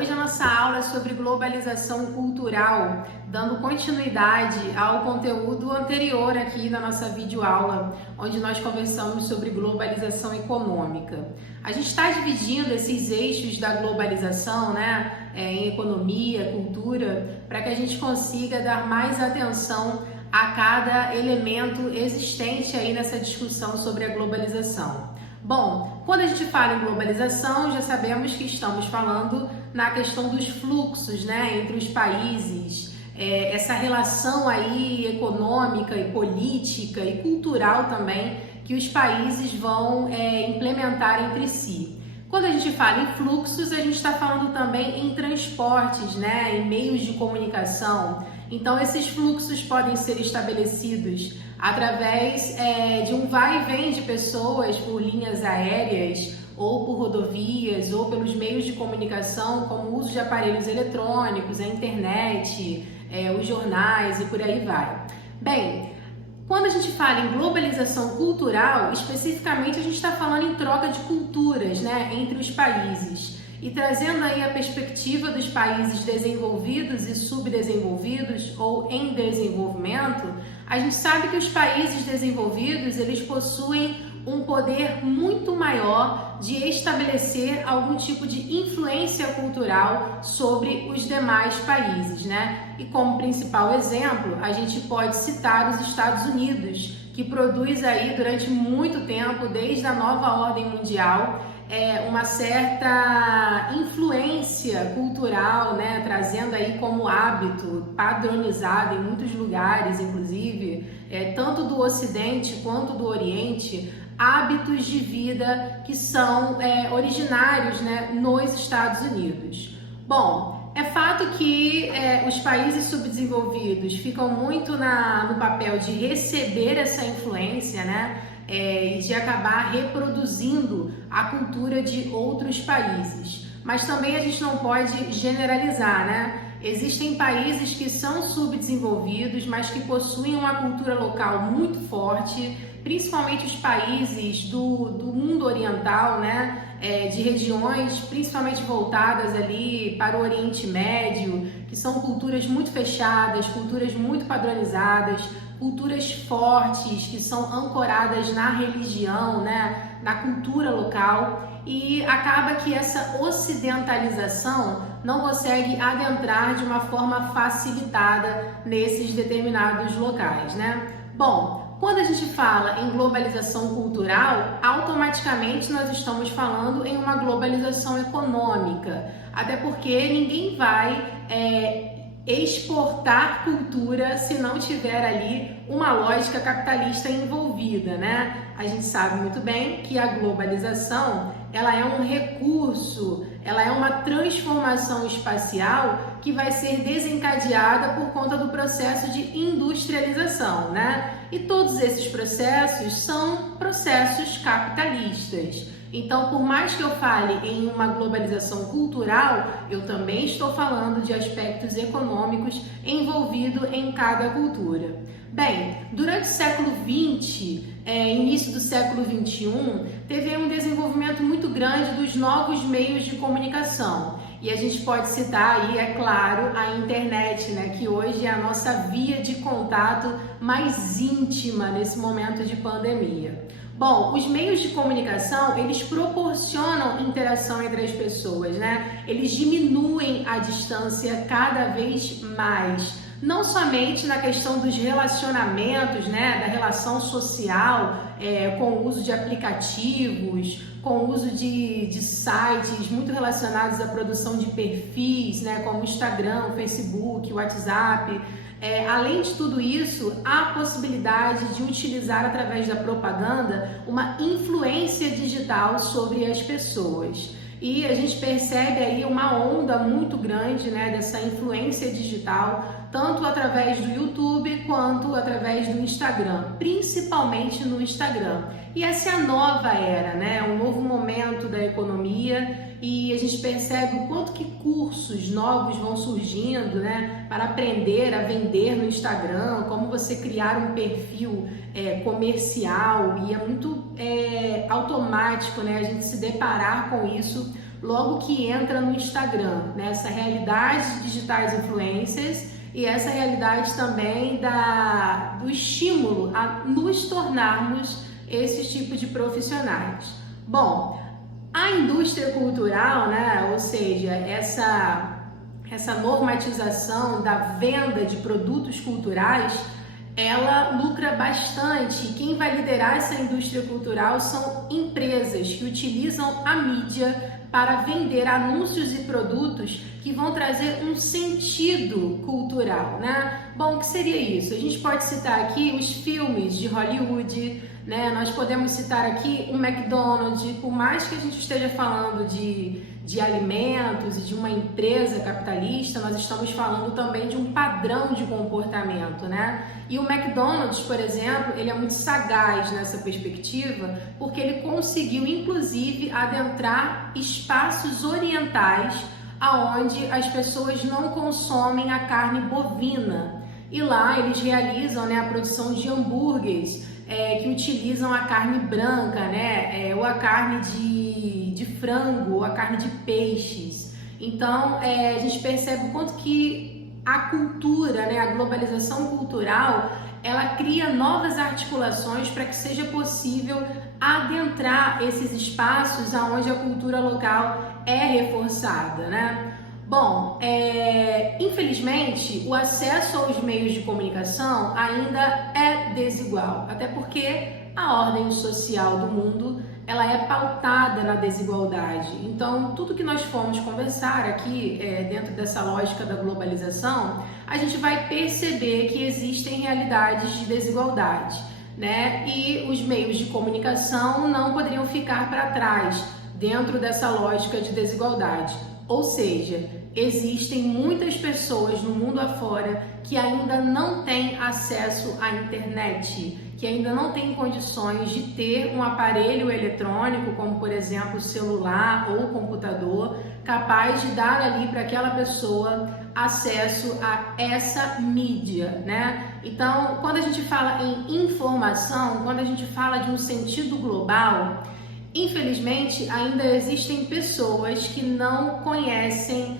Hoje a nossa aula é sobre globalização cultural, dando continuidade ao conteúdo anterior aqui da nossa videoaula, onde nós conversamos sobre globalização econômica. A gente está dividindo esses eixos da globalização, em economia, cultura, para que a gente consiga dar mais atenção a cada elemento existente aí nessa discussão sobre a globalização. Bom, quando a gente fala em globalização, já sabemos que estamos falando na questão dos fluxos, entre os países, essa relação aí econômica e política e cultural também que os países vão implementar entre si. Quando a gente fala em fluxos, a gente está falando também em transportes, em meios de comunicação. Então, esses fluxos podem ser estabelecidos através de um vai e vem de pessoas por linhas aéreas, ou por rodovias, ou pelos meios de comunicação, como o uso de aparelhos eletrônicos, a internet, os jornais e por aí vai. Bem, quando a gente fala em globalização cultural, especificamente a gente está falando em troca de culturas, entre os países. E trazendo aí a perspectiva dos países desenvolvidos e subdesenvolvidos ou em desenvolvimento, a gente sabe que os países desenvolvidos, eles possuem um poder muito maior de estabelecer algum tipo de influência cultural sobre os demais países, E como principal exemplo, a gente pode citar os Estados Unidos, que produz aí durante muito tempo, desde a nova ordem mundial, uma certa influência cultural, trazendo aí como hábito padronizado em muitos lugares, inclusive, tanto do Ocidente quanto do Oriente, hábitos de vida que são originários, nos Estados Unidos. Bom, é fato que os países subdesenvolvidos ficam muito no papel de receber essa influência, e de acabar reproduzindo a cultura de outros países. Mas também a gente não pode generalizar, Existem países que são subdesenvolvidos, mas que possuem uma cultura local muito forte, principalmente os países do mundo oriental, de regiões principalmente voltadas ali para o Oriente Médio, que são culturas muito fechadas, culturas muito padronizadas, culturas fortes, que são ancoradas na religião, na cultura local, e acaba que essa ocidentalização não consegue adentrar de uma forma facilitada nesses determinados locais, Bom, quando a gente fala em globalização cultural, automaticamente nós estamos falando em uma globalização econômica, até porque ninguém vai exportar cultura se não tiver ali uma lógica capitalista envolvida, A gente sabe muito bem que a globalização, ela é um recurso, ela é uma transformação espacial que vai ser desencadeada por conta do processo de industrialização, E todos esses processos são processos capitalistas. Então, por mais que eu fale em uma globalização cultural, eu também estou falando de aspectos econômicos envolvidos em cada cultura. Bem, durante o século XX, início do século XXI, teve um desenvolvimento muito grande dos novos meios de comunicação. E a gente pode citar aí, é claro, a internet, que hoje é a nossa via de contato mais íntima nesse momento de pandemia. Bom, os meios de comunicação, eles proporcionam interação entre as pessoas, Eles diminuem a distância cada vez mais. Não somente na questão dos relacionamentos, da relação social, com o uso de aplicativos, com o uso de sites muito relacionados à produção de perfis, como Instagram, Facebook, WhatsApp. Além de tudo isso, há a possibilidade de utilizar através da propaganda uma influência digital sobre as pessoas. E a gente percebe aí uma onda muito grande, dessa influência digital, tanto através do YouTube quanto através do Instagram, principalmente no Instagram. E essa é a nova era, um novo momento da economia, e a gente percebe o quanto que cursos novos vão surgindo, para aprender a vender no Instagram, como você criar um perfil comercial, e é muito automático, a gente se deparar com isso logo que entra no Instagram, né? Essa realidade de digitais influencers e essa realidade também do estímulo a nos tornarmos esse tipo de profissionais. Bom, a indústria cultural, né? Ou seja, essa normatização da venda de produtos culturais, ela lucra bastante. Quem vai liderar essa indústria cultural são empresas que utilizam a mídia para vender anúncios e produtos que vão trazer um sentido cultural, né? Bom, o que seria isso? A gente pode citar aqui os filmes de Hollywood, né? Nós podemos citar aqui um McDonald's, por mais que a gente esteja falando de alimentos e de uma empresa capitalista, nós estamos falando também de um padrão de comportamento, né? E o McDonald's, por exemplo, ele é muito sagaz nessa perspectiva, porque ele conseguiu, inclusive, adentrar espaços orientais aonde as pessoas não consomem a carne bovina. E lá eles realizam, né, a produção de hambúrgueres que utilizam a carne branca, né, ou a carne de frango, ou a carne de peixes. Então, a gente percebe o quanto que a cultura, né, a globalização cultural, ela cria novas articulações para que seja possível adentrar esses espaços onde a cultura local é reforçada, né? Bom, infelizmente, o acesso aos meios de comunicação ainda é desigual, até porque a ordem social do mundo ela é pautada na desigualdade. Então, tudo que nós formos conversar aqui dentro dessa lógica da globalização, a gente vai perceber que existem realidades de desigualdade, né? E os meios de comunicação não poderiam ficar para trás dentro dessa lógica de desigualdade. Ou seja, existem muitas pessoas no mundo afora que ainda não têm acesso à internet, que ainda não têm condições de ter um aparelho eletrônico, como por exemplo o celular ou o computador, capaz de dar ali para aquela pessoa acesso a essa mídia, né? Então, quando a gente fala em informação, quando a gente fala de um sentido global, infelizmente, ainda existem pessoas que não conhecem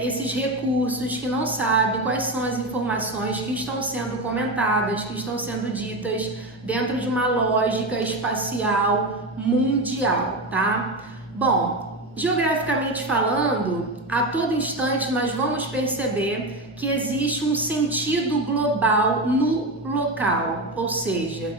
esses recursos, que não sabem quais são as informações que estão sendo comentadas, que estão sendo ditas dentro de uma lógica espacial mundial, tá? Bom, geograficamente falando, a todo instante nós vamos perceber que existe um sentido global no local, ou seja,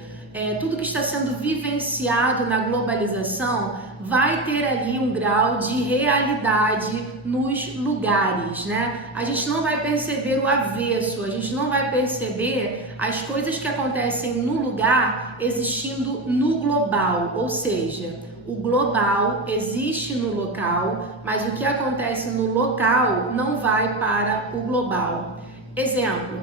tudo que está sendo vivenciado na globalização vai ter ali um grau de realidade nos lugares, né? A gente não vai perceber o avesso, a gente não vai perceber as coisas que acontecem no lugar existindo no global, ou seja, o global existe no local, mas o que acontece no local não vai para o global. Exemplo,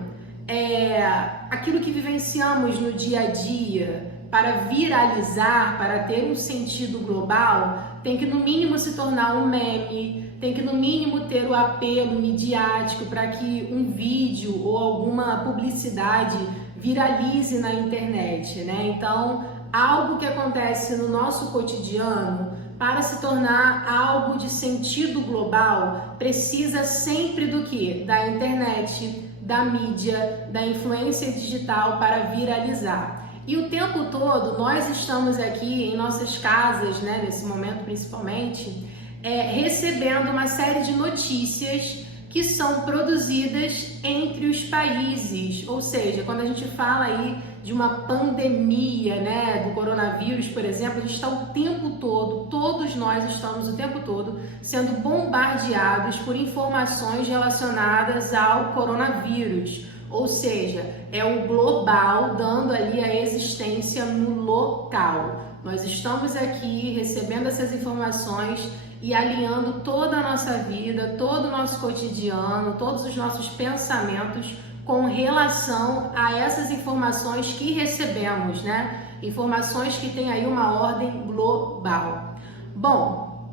aquilo que vivenciamos no dia a dia, para viralizar, para ter um sentido global, tem que no mínimo se tornar um meme, tem que no mínimo ter o apelo midiático para que um vídeo ou alguma publicidade viralize na internet, né? Então, algo que acontece no nosso cotidiano, para se tornar algo de sentido global, precisa sempre do quê? Da internet, da mídia, da influência digital para viralizar. E o tempo todo nós estamos aqui em nossas casas, né, nesse momento principalmente, recebendo uma série de notícias que são produzidas entre os países, ou seja, quando a gente fala aí de uma pandemia, né, do coronavírus, por exemplo, a gente está o tempo todo, todos nós estamos o tempo todo sendo bombardeados por informações relacionadas ao coronavírus, ou seja, é o global dando ali a existência no local. Nós estamos aqui recebendo essas informações e alinhando toda a nossa vida, todo o nosso cotidiano, todos os nossos pensamentos com relação a essas informações que recebemos, né? Informações que têm aí uma ordem global. Bom,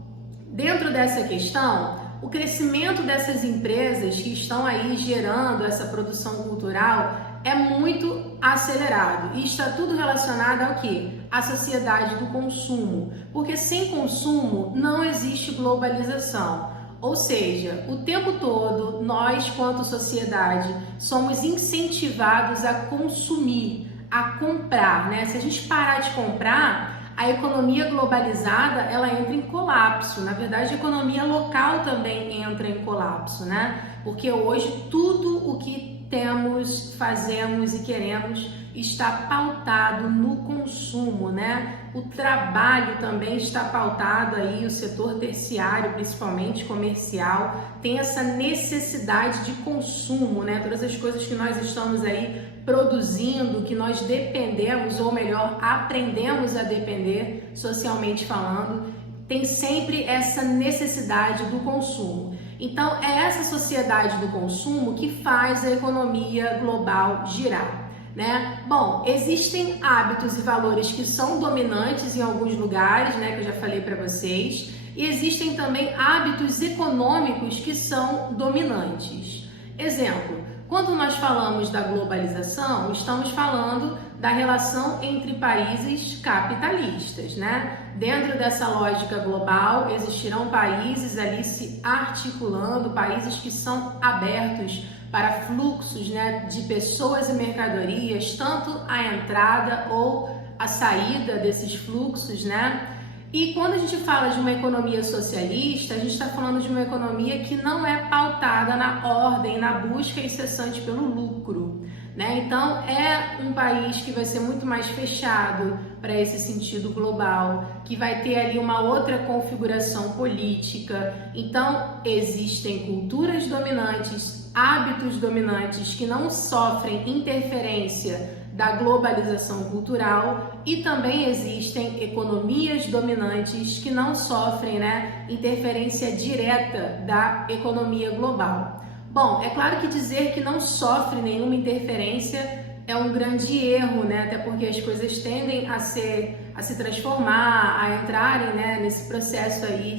dentro dessa questão, o crescimento dessas empresas que estão aí gerando essa produção cultural é muito acelerado e está tudo relacionado ao quê? À sociedade do consumo, porque sem consumo não existe globalização. Ou seja, o tempo todo nós, quanto sociedade, somos incentivados a consumir, a comprar, né? Se a gente parar de comprar, a economia globalizada ela entra em colapso. Na verdade, a economia local também entra em colapso, né? Porque hoje tudo o que temos, fazemos e queremos está pautado no consumo, né? O trabalho também está pautado aí, o setor terciário, principalmente comercial, tem essa necessidade de consumo, né? Todas as coisas que nós estamos aí produzindo, que nós dependemos, ou melhor, aprendemos a depender, socialmente falando, tem sempre essa necessidade do consumo. Então, é essa sociedade do consumo que faz a economia global girar, né? Bom, existem hábitos e valores que são dominantes em alguns lugares, né, que eu já falei para vocês, e existem também hábitos econômicos que são dominantes. Exemplo, quando nós falamos da globalização, estamos falando da relação entre países capitalistas, né? Dentro dessa lógica global, existirão países ali se articulando, países que são abertos para fluxos, né, de pessoas e mercadorias, tanto a entrada ou a saída desses fluxos, né? E quando a gente fala de uma economia socialista, a gente está falando de uma economia que não é pautada na ordem, na busca incessante pelo lucro, né? Então, é um país que vai ser muito mais fechado para esse sentido global, que vai ter ali uma outra configuração política. Então, existem culturas dominantes, hábitos dominantes que não sofrem interferência da globalização cultural, e também existem economias dominantes que não sofrem, né, interferência direta da economia global. Bom, é claro que dizer que não sofre nenhuma interferência é um grande erro, né, até porque as coisas tendem a se transformar, a entrarem, né, nesse processo aí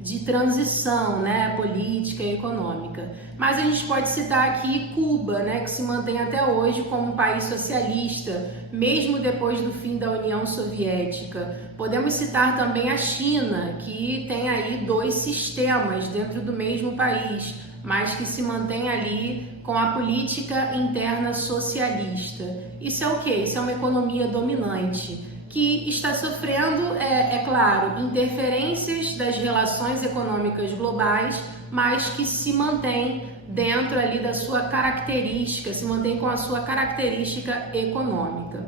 de transição, né, política e econômica. Mas a gente pode citar aqui Cuba, né, que se mantém até hoje como um país socialista, mesmo depois do fim da União Soviética. Podemos citar também a China, que tem aí dois sistemas dentro do mesmo país, mas que se mantém ali com a política interna socialista. Isso é o quê? Isso é uma economia dominante, que está sofrendo, é claro, interferências das relações econômicas globais, mas que se mantém dentro ali da sua característica, se mantém com a sua característica econômica.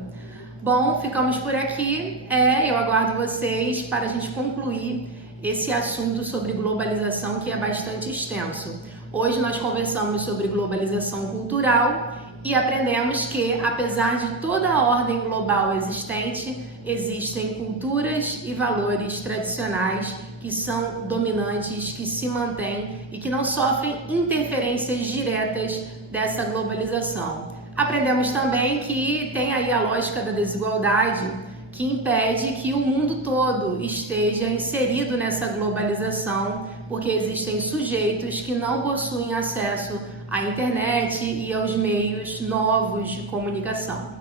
Bom, ficamos por aqui. Eu aguardo vocês para a gente concluir esse assunto sobre globalização, que é bastante extenso. Hoje nós conversamos sobre globalização cultural e aprendemos que, apesar de toda a ordem global existente, existem culturas e valores tradicionais que são dominantes, que se mantêm e que não sofrem interferências diretas dessa globalização. Aprendemos também que tem aí a lógica da desigualdade, que impede que o mundo todo esteja inserido nessa globalização, porque existem sujeitos que não possuem acesso à internet e aos meios novos de comunicação.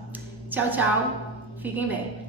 Tchau, tchau. Fiquem bem.